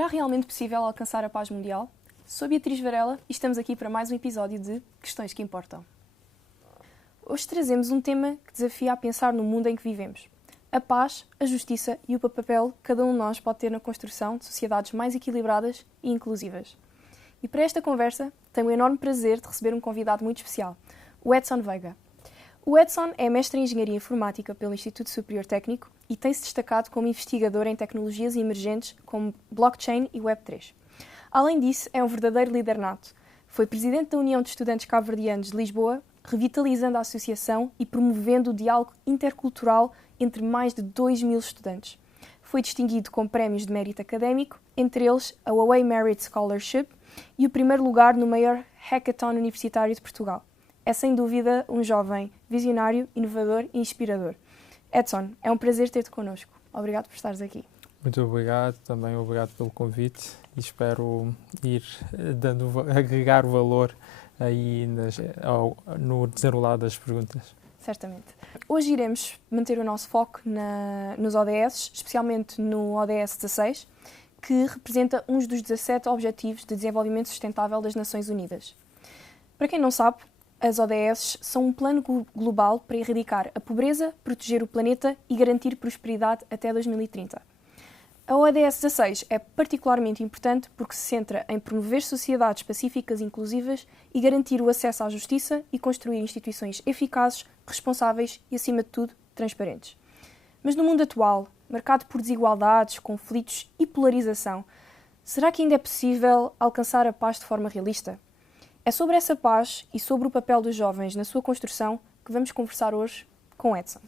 Será realmente possível alcançar a paz mundial? Sou Beatriz Varela e estamos aqui para mais um episódio de Questões que Importam. Hoje trazemos um tema que desafia a pensar no mundo em que vivemos. A paz, a justiça e o papel que cada um de nós pode ter na construção de sociedades mais equilibradas e inclusivas. E para esta conversa, tenho o enorme prazer de receber um convidado muito especial, o Edson Veiga. O Edson é mestre em Engenharia Informática pelo Instituto Superior Técnico e tem-se destacado como investigador em tecnologias emergentes como blockchain e Web3. Além disso, é um verdadeiro líder nato. Foi presidente da União de Estudantes Cabo-Verdianos de Lisboa, revitalizando a associação e promovendo o diálogo intercultural entre mais de 2.000 estudantes. Foi distinguido com prémios de mérito académico, entre eles a Huawei Merit Scholarship e o primeiro lugar no maior hackathon universitário de Portugal. É sem dúvida um jovem visionário, inovador e inspirador. Edson, é um prazer ter-te connosco. Obrigado por estares aqui. Muito obrigado, também obrigado pelo convite e espero ir agregar valor aí no desenrolar das perguntas. Certamente. Hoje iremos manter o nosso foco nos ODS, especialmente no ODS 16, que representa um dos 17 Objetivos de Desenvolvimento Sustentável das Nações Unidas. Para quem não sabe, as ODS são um plano global para erradicar a pobreza, proteger o planeta e garantir prosperidade até 2030. A ODS 16 é particularmente importante porque se centra em promover sociedades pacíficas e inclusivas e garantir o acesso à justiça e construir instituições eficazes, responsáveis e, acima de tudo, transparentes. Mas no mundo atual, marcado por desigualdades, conflitos e polarização, será que ainda é possível alcançar a paz de forma realista? É sobre essa paz e sobre o papel dos jovens na sua construção que vamos conversar hoje com Edson.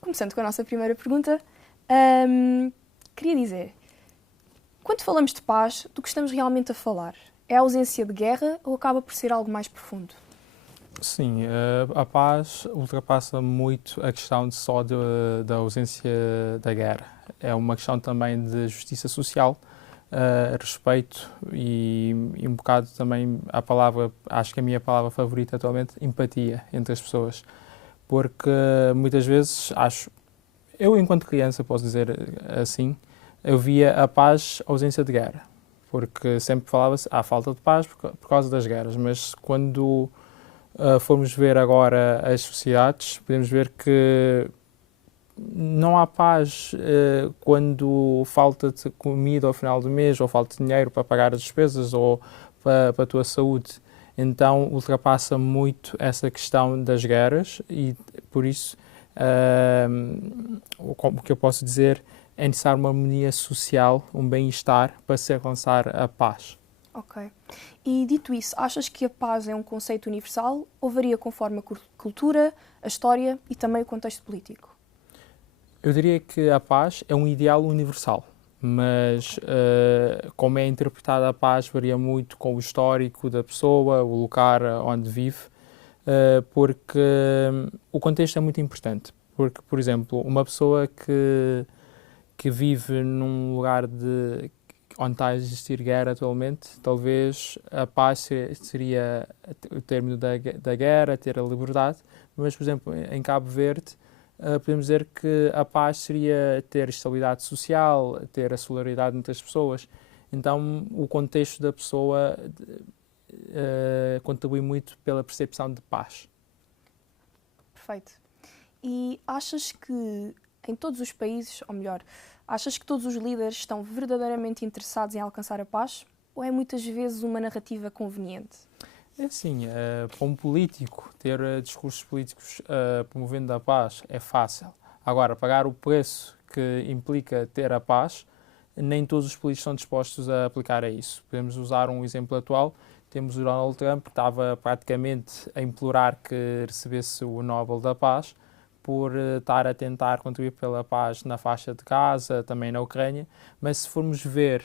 Começando com a nossa primeira pergunta, queria dizer, quando falamos de paz, do que estamos realmente a falar? É a ausência de guerra ou acaba por ser algo mais profundo? Sim, a paz ultrapassa muito a questão da ausência da guerra. É uma questão também de justiça social, respeito e um bocado também acho que a minha palavra favorita atualmente, empatia entre as pessoas. Porque muitas vezes eu enquanto criança posso dizer assim, eu via a paz ausência de guerra. Porque sempre falava-se há falta de paz por causa das guerras, mas quando formos ver agora as sociedades, podemos ver que não há paz quando falta de comida ao final do mês, ou falta de dinheiro para pagar as despesas ou para a tua saúde. Então ultrapassa muito essa questão das guerras e por isso o que eu posso dizer é necessário uma harmonia social, um bem-estar para se alcançar a paz. Ok. E dito isso, achas que a paz é um conceito universal ou varia conforme a cultura, a história e também o contexto político? Eu diria que a paz é um ideal universal, mas como é interpretada a paz varia muito com o histórico da pessoa, o lugar onde vive, porque o contexto é muito importante. Porque, por exemplo, uma pessoa que vive num lugar onde está a existir guerra atualmente, talvez a paz seria o término da guerra, ter a liberdade, mas, por exemplo, em Cabo Verde, podemos dizer que a paz seria ter estabilidade social, ter a solidariedade entre as pessoas. Então, o contexto da pessoa contribui muito pela percepção de paz. Perfeito. E achas que em todos os países, ou melhor, achas que todos os líderes estão verdadeiramente interessados em alcançar a paz? Ou é muitas vezes uma narrativa conveniente? É assim, para um político ter discursos políticos promovendo a paz é fácil. Agora, pagar o preço que implica ter a paz, nem todos os políticos estão dispostos a aplicar a isso. Podemos usar um exemplo atual. Temos o Donald Trump, que estava praticamente a implorar que recebesse o Nobel da Paz, por estar a tentar contribuir pela paz na faixa de Gaza, também na Ucrânia, mas se formos ver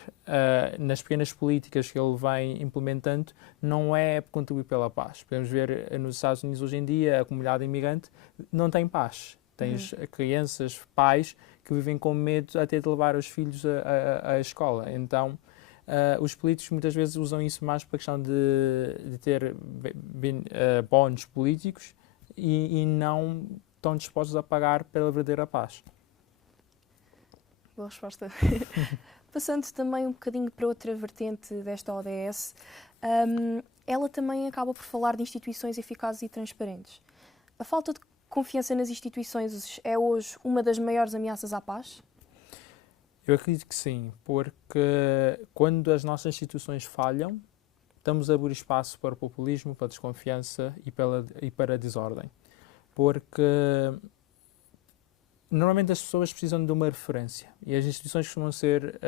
nas pequenas políticas que ele vem implementando, não é contribuir pela paz. Podemos ver nos Estados Unidos hoje em dia, a comunidade imigrante não tem paz. Tens crianças, pais, que vivem com medo até de levar os filhos à escola. Então, os políticos muitas vezes usam isso mais para a questão de ter bónus políticos e não estão dispostos a pagar pela verdadeira paz. Boa resposta. Passando também um bocadinho para outra vertente desta ODS, ela também acaba por falar de instituições eficazes e transparentes. A falta de confiança nas instituições é hoje uma das maiores ameaças à paz? Eu acredito que sim, porque quando as nossas instituições falham, estamos a abrir espaço para o populismo, para a desconfiança e para a desordem. Porque normalmente as pessoas precisam de uma referência e as instituições costumam ser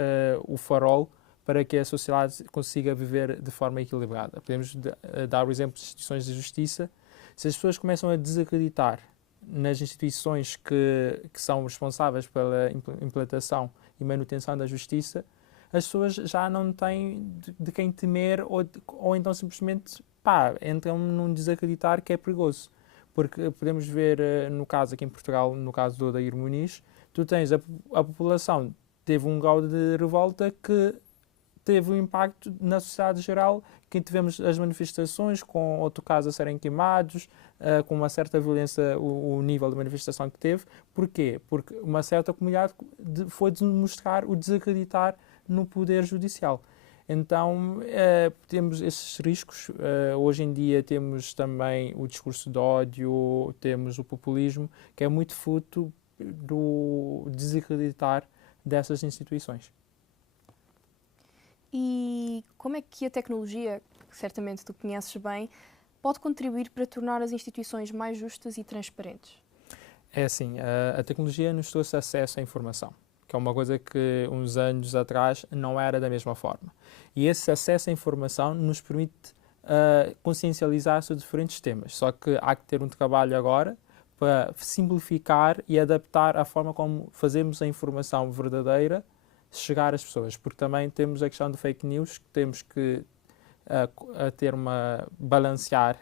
o farol para que a sociedade consiga viver de forma equilibrada. Podemos dar o exemplo de instituições de justiça. Se as pessoas começam a desacreditar nas instituições que são responsáveis pela implementação e manutenção da justiça, as pessoas já não têm de quem temer ou então simplesmente entram num desacreditar que é perigoso. Porque podemos ver no caso aqui em Portugal, no caso do Odair Muniz, tu tens a população teve um grau de revolta que teve um impacto na sociedade geral, que tivemos as manifestações com autocarros a serem queimados, com uma certa violência o nível de manifestação que teve. Porquê? Porque uma certa comunidade foi demonstrar o desacreditar no poder judicial. Então, temos esses riscos. Hoje em dia temos também o discurso de ódio, temos o populismo, que é muito fruto do desacreditar dessas instituições. E como é que a tecnologia, que certamente tu conheces bem, pode contribuir para tornar as instituições mais justas e transparentes? É assim, a tecnologia nos trouxe acesso à informação, que é uma coisa que uns anos atrás não era da mesma forma. E esse acesso à informação nos permite consciencializar sobre diferentes temas. Só que há que ter um trabalho agora para simplificar e adaptar a forma como fazemos a informação verdadeira chegar às pessoas. Porque também temos a questão de fake news, que temos que balancear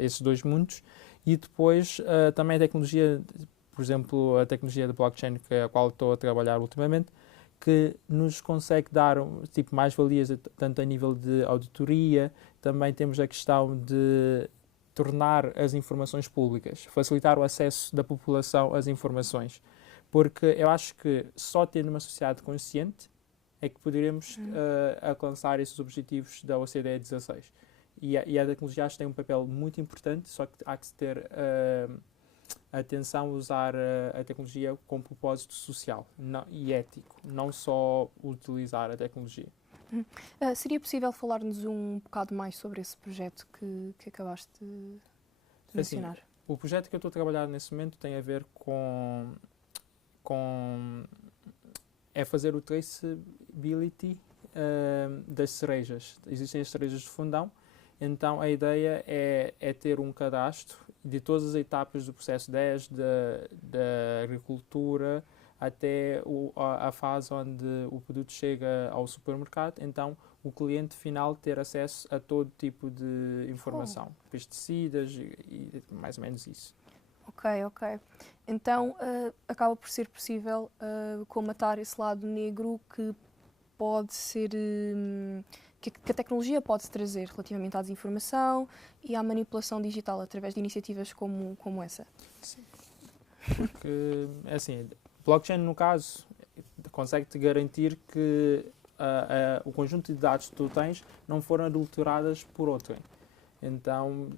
esses dois mundos. E depois também a tecnologia, por exemplo, a tecnologia de blockchain, que é a qual estou a trabalhar ultimamente, que nos consegue dar mais valias, tanto a nível de auditoria, também temos a questão de tornar as informações públicas, facilitar o acesso da população às informações. Porque eu acho que só tendo uma sociedade consciente é que poderemos alcançar esses objetivos da OCDE 16. E a tecnologia acho que tem um papel muito importante, só que há que ter atenção a usar a tecnologia com propósito social e ético, não só utilizar a tecnologia. Seria possível falar-nos um bocado mais sobre esse projeto que acabaste de mencionar? Assim, o projeto que eu estou a trabalhar nesse momento tem a ver com fazer o traceability das cerejas. Existem as cerejas de fundão, então a ideia é ter um cadastro de todas as etapas do processo, desde da agricultura até a fase onde o produto chega ao supermercado. Então o cliente final ter acesso a todo tipo de informação, pesticidas e mais ou menos isso. Ok. Então acaba por ser possível comatar esse lado negro que pode ser que a tecnologia pode trazer relativamente à desinformação e à manipulação digital através de iniciativas como essa. Sim. Porque, assim, blockchain, no caso, consegue-te garantir que o conjunto de dados que tu tens não foram adulteradas por outrem. Então,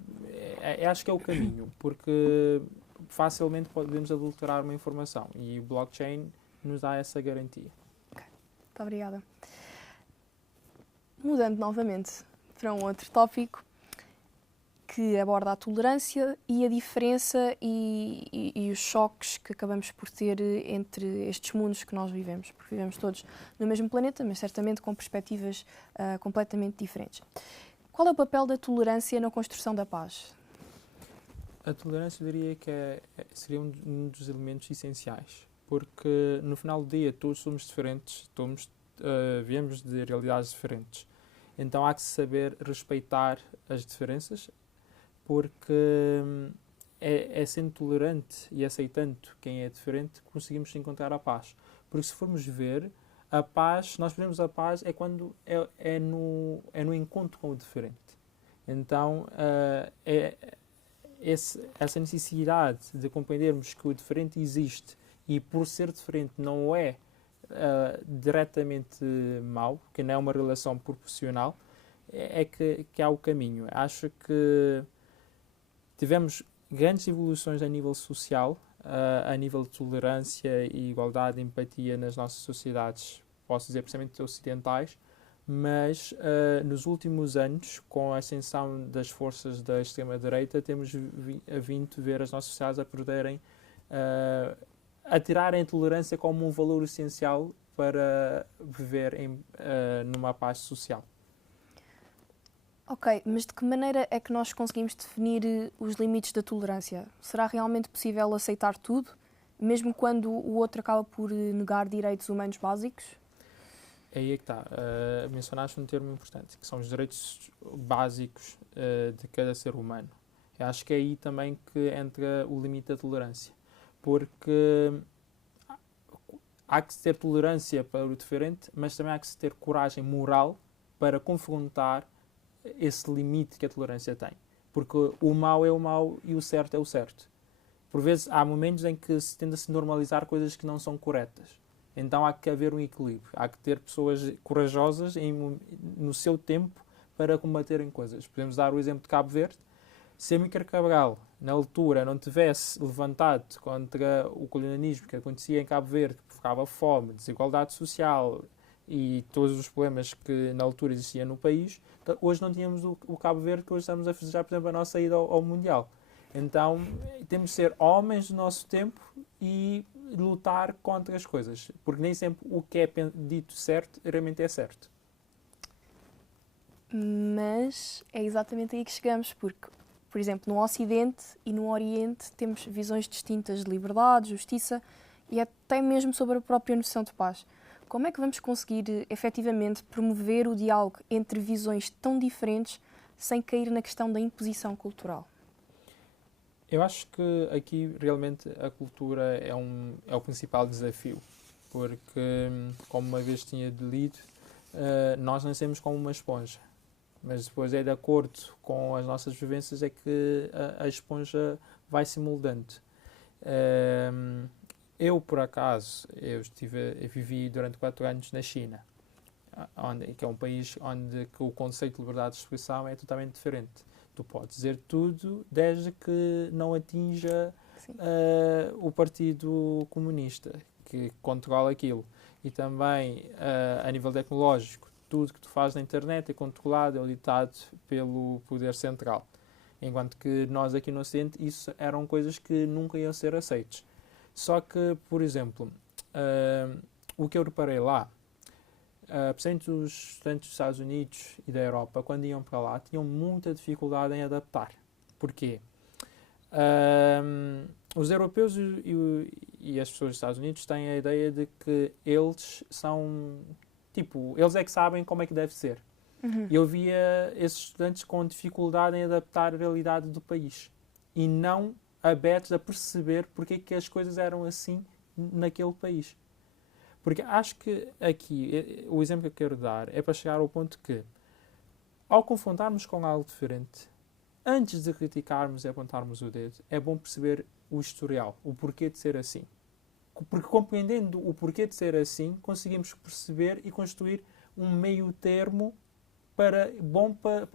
acho que é o caminho, porque facilmente podemos adulterar uma informação e o blockchain nos dá essa garantia. Muito obrigada. Mudando novamente para um outro tópico que aborda a tolerância e a diferença e os choques que acabamos por ter entre estes mundos que nós vivemos, porque vivemos todos no mesmo planeta, mas certamente com perspectivas completamente diferentes. Qual é o papel da tolerância na construção da paz? A tolerância, eu diria que seria um dos elementos essenciais, porque no final do dia todos somos diferentes, viemos de realidades diferentes. Então há que saber respeitar as diferenças, porque é sendo tolerante e aceitando quem é diferente que conseguimos encontrar a paz. Porque se formos ver, a paz, nós podemos a paz é quando é no encontro com o diferente. Então essa necessidade de compreendermos que o diferente existe e por ser diferente não é diretamente mau, que não é uma relação proporcional, é que há o caminho. Acho que tivemos grandes evoluções a nível social, a nível de tolerância e igualdade e empatia nas nossas sociedades, posso dizer, precisamente ocidentais, mas nos últimos anos, com a ascensão das forças da extrema-direita, temos vindo a ver as nossas sociedades a perderem, a tirarem a tolerância como um valor essencial para viver numa paz social. Ok, mas de que maneira é que nós conseguimos definir os limites da tolerância? Será realmente possível aceitar tudo, mesmo quando o outro acaba por negar direitos humanos básicos? É aí é que está. Mencionaste um termo importante, que são os direitos básicos de cada ser humano. Eu acho que é aí também que entra o limite da tolerância. Porque há que se ter tolerância para o diferente, mas também há que se ter coragem moral para confrontar esse limite que a tolerância tem. Porque o mau é o mau e o certo é o certo. Por vezes há momentos em que se tende a se normalizar coisas que não são corretas. Então há que haver um equilíbrio. Há que ter pessoas corajosas no seu tempo para combaterem coisas. Podemos dar o exemplo de Cabo Verde. Se Amílcar Cabral, na altura, não tivesse levantado contra o colonialismo que acontecia em Cabo Verde, que provocava fome, desigualdade social e todos os problemas que na altura existiam no país, hoje não tínhamos o Cabo Verde que hoje estamos a festejar, por exemplo, a nossa ida ao Mundial. Então, temos de ser homens do nosso tempo e lutar contra as coisas, porque nem sempre o que é dito certo realmente é certo. Mas é exatamente aí que chegamos, porque, por exemplo, no Ocidente e no Oriente temos visões distintas de liberdade, justiça e até mesmo sobre a própria noção de paz. Como é que vamos conseguir efetivamente promover o diálogo entre visões tão diferentes sem cair na questão da imposição cultural? Eu acho que aqui realmente a cultura é o principal desafio, porque, como uma vez tinha lido, nós nascemos como uma esponja, mas depois é de acordo com as nossas vivências é que a esponja vai se moldando. Eu, por acaso, eu vivi durante 4 anos na China, que é um país onde o conceito de liberdade de expressão é totalmente diferente. Tu podes dizer tudo desde que não atinja o Partido Comunista, que controla aquilo. E também, a nível tecnológico, tudo que tu fazes na internet é controlado, é auditado pelo poder central. Enquanto que nós aqui no Ocidente, isso eram coisas que nunca iam ser aceitas. Só que, por exemplo, o que eu reparei lá, principalmente os estudantes dos Estados Unidos e da Europa, quando iam para lá, tinham muita dificuldade em adaptar. Porquê? Os europeus e as pessoas dos Estados Unidos têm a ideia de que eles são, eles é que sabem como é que deve ser. E eu via esses estudantes com dificuldade em adaptar a realidade do país e não abertos a perceber porque é que as coisas eram assim naquele país. Porque acho que aqui, o exemplo que eu quero dar é para chegar ao ponto que, ao confrontarmos com algo diferente, antes de criticarmos e apontarmos o dedo, é bom perceber o historial, o porquê de ser assim. Porque compreendendo o porquê de ser assim, conseguimos perceber e construir um meio termo bom para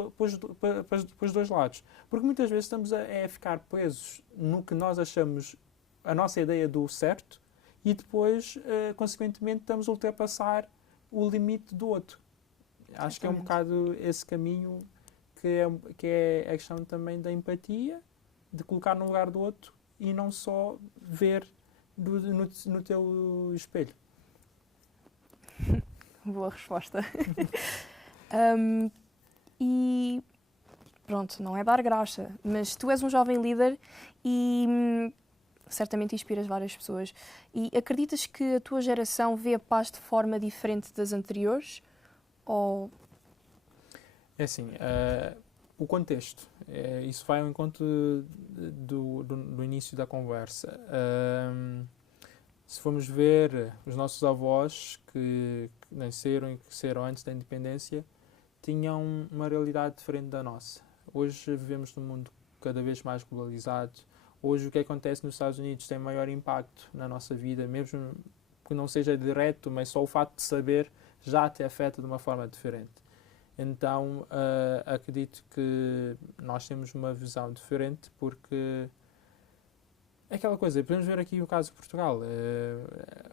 os dois lados. Porque muitas vezes estamos a ficar presos no que nós achamos a nossa ideia do certo e depois, consequentemente, estamos a ultrapassar o limite do outro. Acho que é um bocado esse caminho que é a questão também da empatia, de colocar no lugar do outro e não só ver no teu espelho. Boa resposta. E pronto, não é dar graça, mas tu és um jovem líder e certamente inspiras várias pessoas. E acreditas que a tua geração vê a paz de forma diferente das anteriores? Ou... É assim, o contexto. Isso vai ao encontro do início da conversa. Se formos ver os nossos avós que nasceram e cresceram antes da independência, tinham uma realidade diferente da nossa. Hoje vivemos num mundo cada vez mais globalizado. Hoje o que acontece nos Estados Unidos tem maior impacto na nossa vida, mesmo que não seja direto, mas só o facto de saber já te afeta de uma forma diferente. Então, acredito que nós temos uma visão diferente, porque é aquela coisa, podemos ver aqui o caso de Portugal.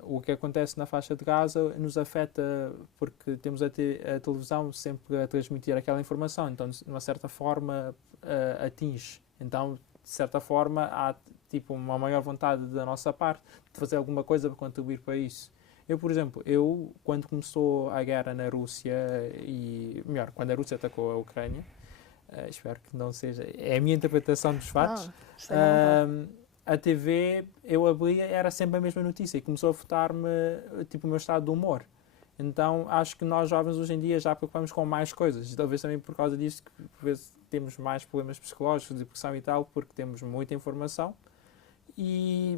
O que acontece na faixa de Gaza nos afeta porque temos a televisão sempre a transmitir aquela informação, então, de uma certa forma, atinge. Então, de certa forma, há tipo uma maior vontade da nossa parte de fazer alguma coisa para contribuir para isso. Eu, por exemplo, quando começou a guerra na Rússia, melhor, quando a Rússia atacou a Ucrânia, espero que não seja, é a minha interpretação dos fatos, a TV, eu abria, era sempre a mesma notícia e começou a afetar-me, tipo, o meu estado de humor. Então, acho que nós jovens hoje em dia já preocupamos com mais coisas, e talvez também por causa disso que por vezes temos mais problemas psicológicos, depressão e tal, porque temos muita informação e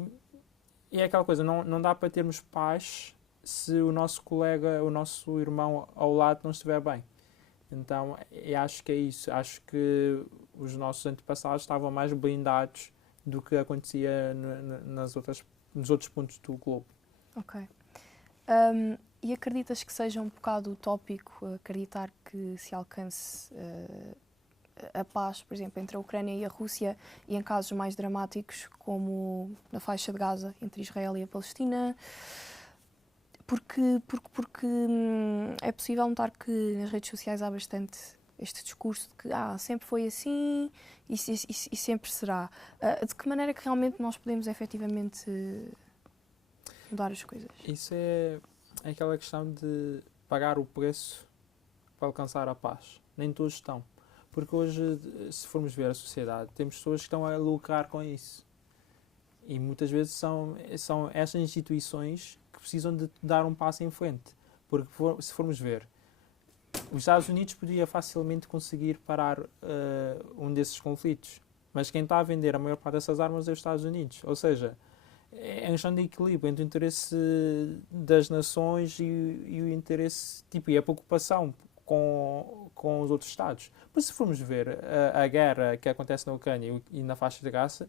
é aquela coisa, não dá para termos paz se o nosso colega, o nosso irmão ao lado não estiver bem. Então, eu acho que é isso. Acho que os nossos antepassados estavam mais blindados do que acontecia nos outros pontos do globo. Ok. E acreditas que seja um bocado utópico acreditar que se alcance a paz, por exemplo, entre a Ucrânia e a Rússia e em casos mais dramáticos como na faixa de Gaza, entre Israel e a Palestina? Porque é possível notar que nas redes sociais há bastante este discurso de que sempre foi assim e sempre será. De que maneira que realmente nós podemos efetivamente mudar as coisas? Isso é aquela questão de pagar o preço para alcançar a paz. Nem todos estão. Porque hoje, se formos ver a sociedade, temos pessoas que estão a lucrar com isso. E muitas vezes são essas instituições que precisam de dar um passo em frente. Porque se formos ver, os Estados Unidos podia facilmente conseguir parar um desses conflitos. Mas quem está a vender a maior parte dessas armas é os Estados Unidos. Ou seja, é uma questão de equilíbrio entre o interesse das nações e o interesse, e a preocupação com os outros Estados. Mas se formos ver a guerra que acontece na Ucrânia e na faixa de Gaza,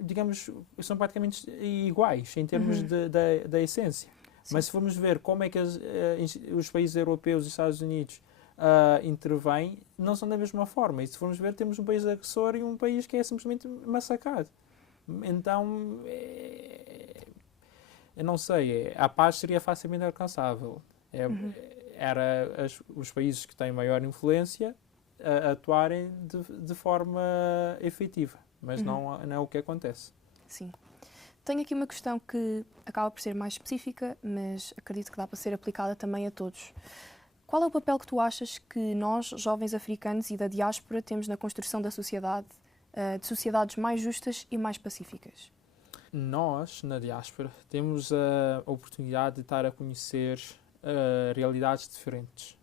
digamos, são praticamente iguais em termos da essência. Sim. Mas se formos ver como é que os países europeus e os Estados Unidos intervêm, não são da mesma forma. E se formos ver, temos um país agressor e um país que é simplesmente massacrado. Então, eu não sei, a paz seria facilmente alcançável. Os países que têm maior influência atuarem de forma efetiva, mas não é o que acontece. Sim. Tenho aqui uma questão que acaba por ser mais específica, mas acredito que dá para ser aplicada também a todos. Qual é o papel que tu achas que nós, jovens africanos e da diáspora, temos na construção da sociedade, de sociedades mais justas e mais pacíficas? Nós, na diáspora, temos a oportunidade de estar a conhecer realidades diferentes.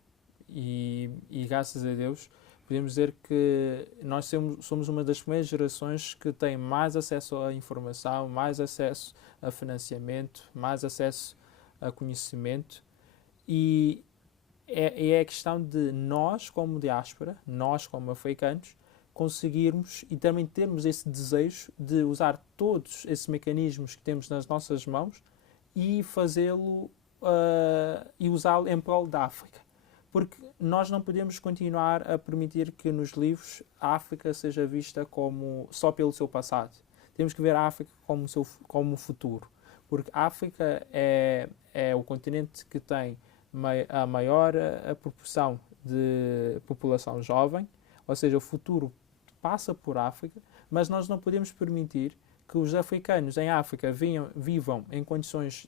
E graças a Deus, podemos dizer que nós somos uma das primeiras gerações que tem mais acesso à informação, mais acesso a financiamento, mais acesso a conhecimento. E é a questão de nós, como diáspora, nós, como africanos, conseguirmos e também termos esse desejo de usar todos esses mecanismos que temos nas nossas mãos e fazê-lo e usá-lo em prol da África. Porque nós não podemos continuar a permitir que nos livros a África seja vista só pelo seu passado. Temos que ver a África como o futuro. Porque a África é o continente que tem a maior proporção de população jovem, ou seja, o futuro passa por África, mas nós não podemos permitir que os africanos em África vivam em condições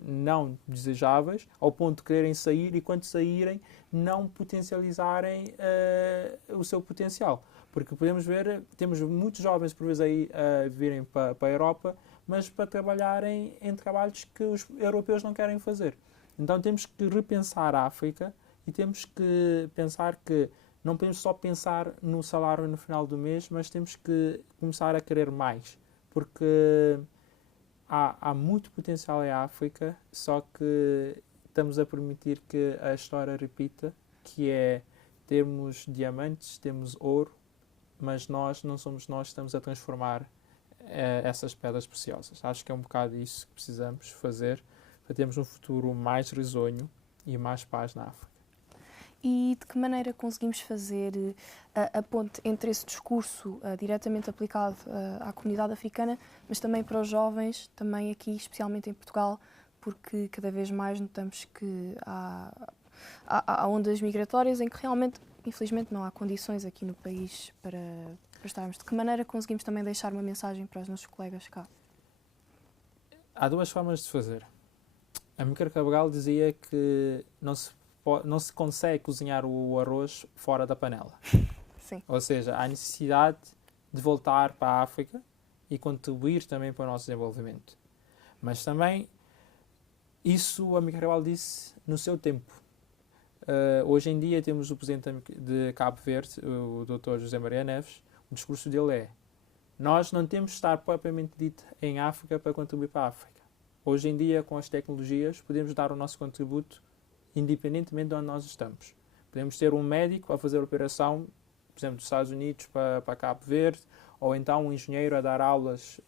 não desejáveis, ao ponto de quererem sair e, quando saírem, não potencializarem o seu potencial. Porque podemos ver, temos muitos jovens, por vezes, aí a virem para a Europa, mas para trabalharem em trabalhos que os europeus não querem fazer. Então temos que repensar a África e temos que pensar que não podemos só pensar no salário no final do mês, mas temos que começar a querer mais. Porque há muito potencial em África, só que estamos a permitir que a história repita, que é termos diamantes, temos ouro, mas nós não somos nós que estamos a transformar essas pedras preciosas. Acho que é um bocado isso que precisamos fazer para termos um futuro mais risonho e mais paz na África. E de que maneira conseguimos fazer a ponte entre esse discurso diretamente aplicado à comunidade africana, mas também para os jovens, também aqui, especialmente em Portugal, porque cada vez mais notamos que há ondas migratórias em que realmente, infelizmente, não há condições aqui no país para estarmos. De que maneira conseguimos também deixar uma mensagem para os nossos colegas cá? Há duas formas de fazer. A Amílcar Cabral dizia que não se consegue cozinhar o arroz fora da panela. Sim. Ou seja, há necessidade de voltar para a África e contribuir também para o nosso desenvolvimento. Mas também, isso a Amílcar Cabral disse no seu tempo. Hoje em dia temos o presidente de Cabo Verde, o Dr. José Maria Neves. O discurso dele é: nós não temos de estar propriamente dito em África para contribuir para a África. Hoje em dia, com as tecnologias, podemos dar o nosso contributo independentemente de onde nós estamos. Podemos ter um médico a fazer a operação, por exemplo, dos Estados Unidos para Cabo Verde, ou então um engenheiro a dar aulas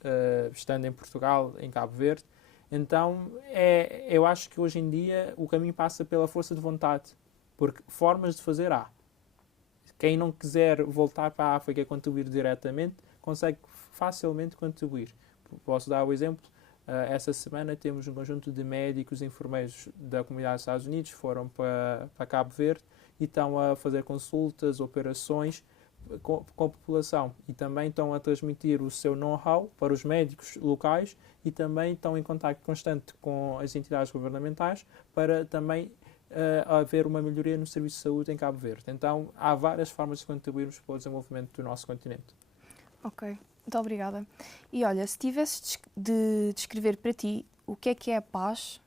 estando em Portugal, em Cabo Verde. Então, eu acho que hoje em dia o caminho passa pela força de vontade, porque formas de fazer há. Quem não quiser voltar para a África e contribuir diretamente, consegue facilmente contribuir. Posso dar o exemplo. Essa semana temos um conjunto de médicos e enfermeiros da comunidade dos Estados Unidos que foram para Cabo Verde e estão a fazer consultas, operações com a população. E também estão a transmitir o seu know-how para os médicos locais e também estão em contacto constante com as entidades governamentais para também haver uma melhoria no serviço de saúde em Cabo Verde. Então, há várias formas de contribuirmos para o desenvolvimento do nosso continente. Ok. Muito obrigada. E olha, se tivesses de descrever para ti o que é a paz,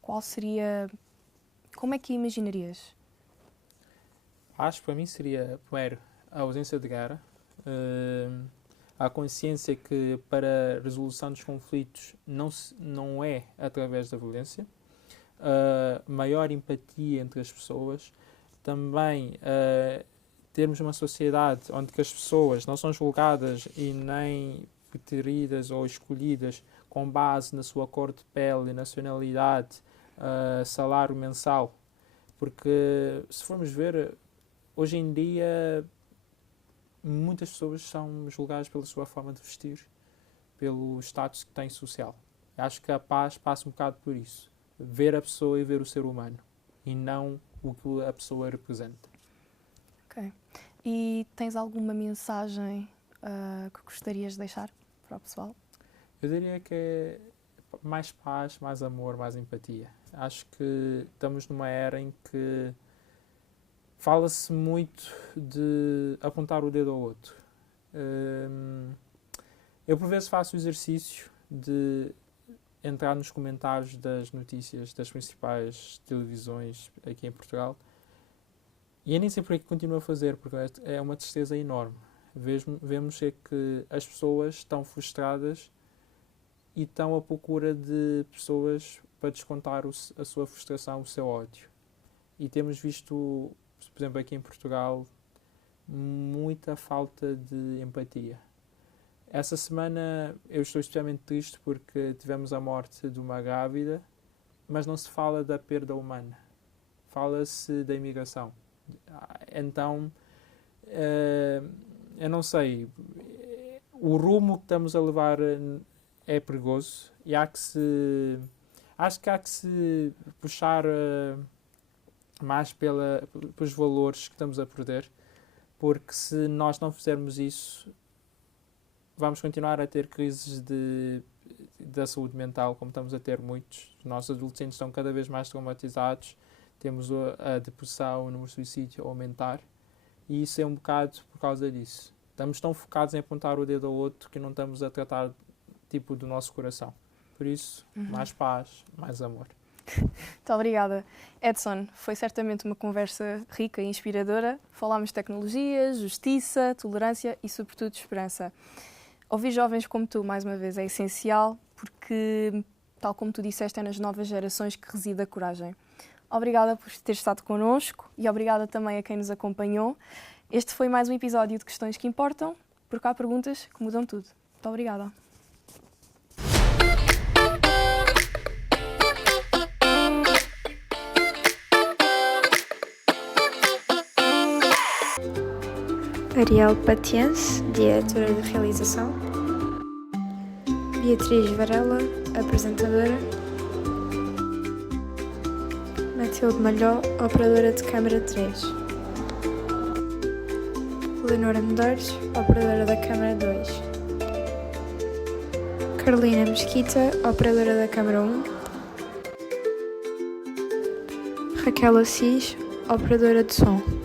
qual seria... Como é que a imaginarias? Paz, para mim, seria, primeiro, a ausência de guerra, a consciência que para a resolução dos conflitos não é através da violência, maior empatia entre as pessoas, também termos uma sociedade onde que as pessoas não são julgadas e nem preteridas ou escolhidas com base na sua cor de pele, nacionalidade, salário mensal. Porque, se formos ver, hoje em dia muitas pessoas são julgadas pela sua forma de vestir, pelo status que têm social. Acho que a paz passa um bocado por isso. Ver a pessoa e ver o ser humano, e não o que a pessoa representa. Ok. E tens alguma mensagem que gostarias de deixar para o pessoal? Eu diria que é mais paz, mais amor, mais empatia. Acho que estamos numa era em que fala-se muito de apontar o dedo ao outro. Eu por vezes faço o exercício de entrar nos comentários das notícias das principais televisões aqui em Portugal e eu nem sei porque que continuo a fazer, porque é uma tristeza enorme. Vemos que as pessoas estão frustradas e estão à procura de pessoas para descontar a sua frustração, o seu ódio. E temos visto, por exemplo, aqui em Portugal, muita falta de empatia. Essa semana eu estou especialmente triste porque tivemos a morte de uma grávida, mas não se fala da perda humana. Fala-se da imigração. Então, eu não sei, o rumo que estamos a levar é perigoso e acho que há que se puxar mais pelos valores que estamos a perder, porque se nós não fizermos isso, vamos continuar a ter crises da saúde mental, como estamos a ter muitos. Os nossos adolescentes estão cada vez mais traumatizados, temos a depressão, o número de suicídio a aumentar, e isso é um bocado por causa disso. Estamos tão focados em apontar o dedo ao outro que não estamos a tratar tipo do nosso coração. Por isso, mais paz, mais amor. Muito obrigada. Edson, foi certamente uma conversa rica e inspiradora. Falámos de tecnologia, justiça, tolerância e, sobretudo, esperança. Ouvir jovens como tu, mais uma vez, é essencial porque, tal como tu disseste, é nas novas gerações que reside a coragem. Obrigada por ter estado connosco e obrigada também a quem nos acompanhou. Este foi mais um episódio de Questões que Importam, porque há perguntas que mudam tudo. Muito obrigada. Ariel Patiense, diretora de realização. Beatriz Varela, apresentadora. Matilde Malhó, operadora de câmara 3. Leonora Medeiros, operadora da câmara 2. Carolina Mesquita, operadora da câmara 1. Raquel Assis, operadora de som.